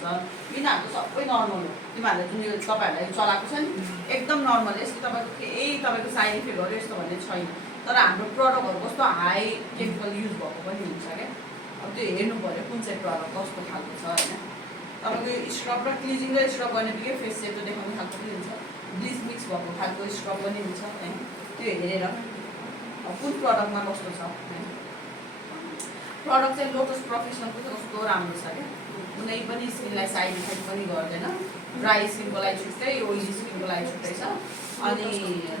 भन्छ यिनीहरूको सबै नर्मल हो। तिमीहरूले जुन यो तपाईँहरूलाई चलाएको छ नि एकदम नर्मल, यसको तपाईँको केही तपाईँको साइड इफेक्टहरू यस्तो भन्ने छैन। तर हाम्रो प्रडक्टहरू कस्तो हाई केमिकल युज भएको पनि हुन्छ क्या। अब त्यो हेर्नु पऱ्यो कुन चाहिँ प्रडक्ट कस्तो खालको छ होइन। तपाईँको स्क्रब र क्लिजिङ र स्क्रब गर्ने बित्तिकै फेस सेतो देखाउने खालको पनि हुन्छ, ब्लिच मिक्स भएको खालको स्क्रब पनि हुन्छ होइन। त्यो हेरेर अब कुन प्रडक्टमा कस्तो छ होइन। प्रडक्ट चाहिँ लोटस प्रोफेसनलको चाहिँ कस्तो राम्रो छ क्या। कुनै पनि स्किनलाई साइड इफेक्ट पनि गर्दैन, ड्राई स्किनको लागि छुट्टै, ओइली स्किनको लागि छुट्टै छ। अनि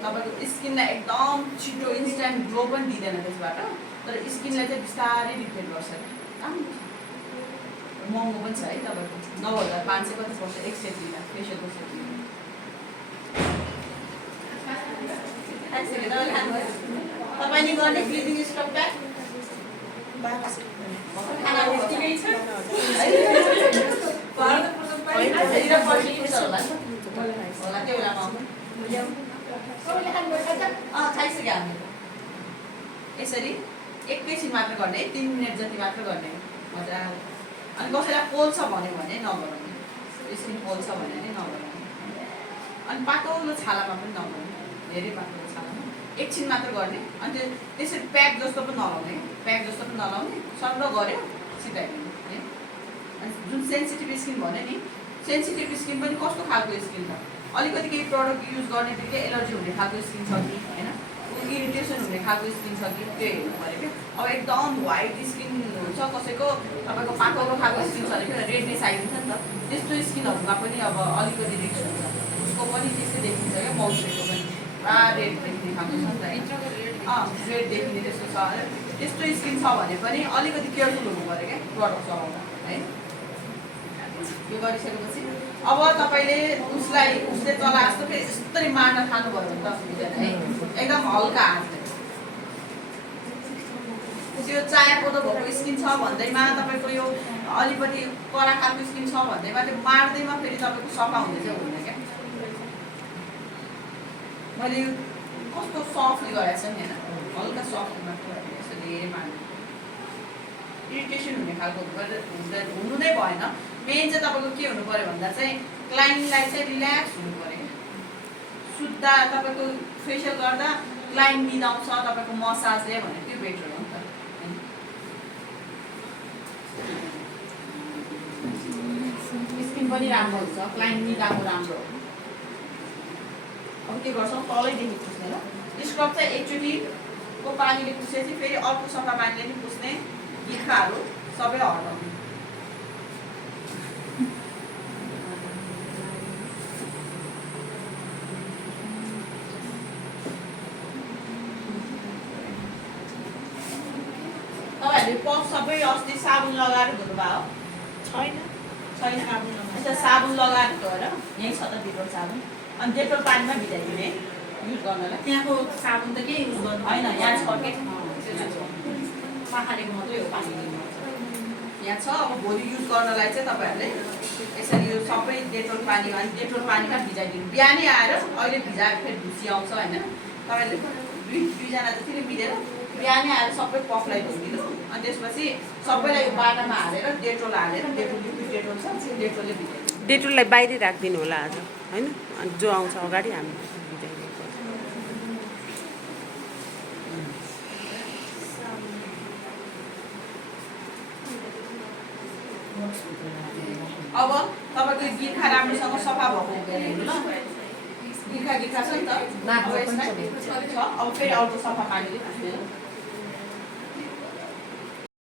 तपाईँको स्किनलाई एकदम छिटो इन्स्ट्यान्ट ग्लो पनि दिँदैन त्यसबाट, तर स्किनलाई चाहिँ बिस्तारै रिफ्लेक्ट गर्छ क्या। राम्रो छ, महँगो पनि छ है। तपाईँको 9500 कति पर्छ एक सेट लिँदा, फेसियलको सेट लिँदा। तपाईँले गर्ने क्लिजिङ स्क्रब प्याक 1200 खाइसक्यो हामी। यसरी एकैछिन मात्र गर्ने, 3 मिनट जति मात्र गर्ने मजा। अनि कसैलाई पोल्छ भन्यो भने नगराउने, स्किन पोल्छ भन्यो भने नगराउने। अनि पातलो छालामा पनि नगराउने, धेरै पातलो छालामा एकछिन मात्र गर्ने। अनि त्यसरी प्याक जस्तो पनि नलाउने, प्याक जस्तो पनि नलाउने, सर्र गऱ्यो सिधाइदिनु है। अनि जुन सेन्सिटिभ स्किन भन्यो नि, सेन्सिटिभ स्किन पनि कस्तो खालको स्किन छ, अलिकति केही प्रडक्ट युज गर्ने बित्तिकै एलर्जी हुने खालको स्किन छ कि होइन, इरिटेसन हुने खालको स्किन छ कि, त्यो हेर्नु पऱ्यो क्या। अब एकदम व्हाइट स्किन हुन्छ कसैको, तपाईँको पातलो खालको स्किन छ भने फेरि रेडनेस आइदिन्छ नि त। त्यस्तो स्किनहरूमा पनि अब अलिकति रिस्क हुन्छ, उसको पनि त्यस्तै देखिन्छ क्या। मौसरीको पनि पुरा रेड देखिने खालको छ नि त, रेड देखिने त्यस्तो छ। त्यस्तो स्किन छ भने पनि अलिकति केयरफुल हुनु पऱ्यो क्या प्रडक्ट चलाउँदा है। यो गरिसकेपछि अब तपाईँले उसले चला जस्तो फेरि यस्तरी मार्न थाल्नुभयो भने त हुँदैन है। एकदम हल्का हातले त्यो चाया कोदो भएको स्किन छ भन्दैमा, तपाईँको यो अलिकति कडा खालको स्किन छ भन्दैमा त्यो मार्दैमा फेरि तपाईँको सफा हुँदै चाहिँ हुँदैन क्या। मैले यो कस्तो सफ्टली गरेको छ नि होइन, हल्का सफ्ट मात्र यसो धेरै मार्नु, इरिटेसन हुने खालको हुनु नै भएन। मेन चाहिँ तपाईँको के हुनु पऱ्यो भन्दा चाहिँ क्लाइन्टलाई चाहिँ रिल्याक्स हुनु पऱ्यो। शुद्ध तपाईँको फेसियल गर्दा क्लाइन्ट निदाउँछ तपाईँको मसाजले भने त्यो बेटर हो नि त। स्किन पनि राम्रो हुन्छ, क्लाइन्ट निदाएको राम्रो हो। अब के गर्छौँ, तलैदेखि पुस्ने ल। स्क्रब चाहिँ एकचोटिको पानीले पुसेपछि फेरि अर्को सफा पानीले नि पुस्ने, गिर्खाहरू सबै हटाउने। तपाईँहरूले पफ सबै अस्ति साबुन लगाएर धुनुभयो हो? छैन साबुन लगाएर गएर यहीँ छ त डेटोल साबुन। अनि डेटोल पानीमा भिजाइदिने युज गर्नलाई। त्यहाँको साबुन त के युज गर्नु होइन, यहाँ छ के पाखालेको मात्रै हो पानी यहाँ छ। अब भोलि युज गर्नलाई चाहिँ तपाईँहरूले यसरी यो सबै डेटोल पानी, अनि डेटोल पानीमा भिजाइदिनु। बिहानै आएर अहिले भिजाएर फेरि धुसी आउँछ होइन, तपाईँहरूले दुईजना जतिले मिलेर बिहानै आएर सबै पफलाई धुइदिनु। अनि त्यसपछि सबैलाई यो बाटामा हालेर डेटोल लिक्विड डेटोल छ, डेटोलले भिजाइदिनु। डेटोललाई बाहिरै राखिदिनु होला आज होइन, अनि जो आउँछ अगाडि हामी अब तपाईँको गिर्खा राम्रोसँग सफा भएको हुँदैन हेर्नु ल। गिर्खा छ नि त, अब फेरि अर्को सफा पानीले पुस्दैन।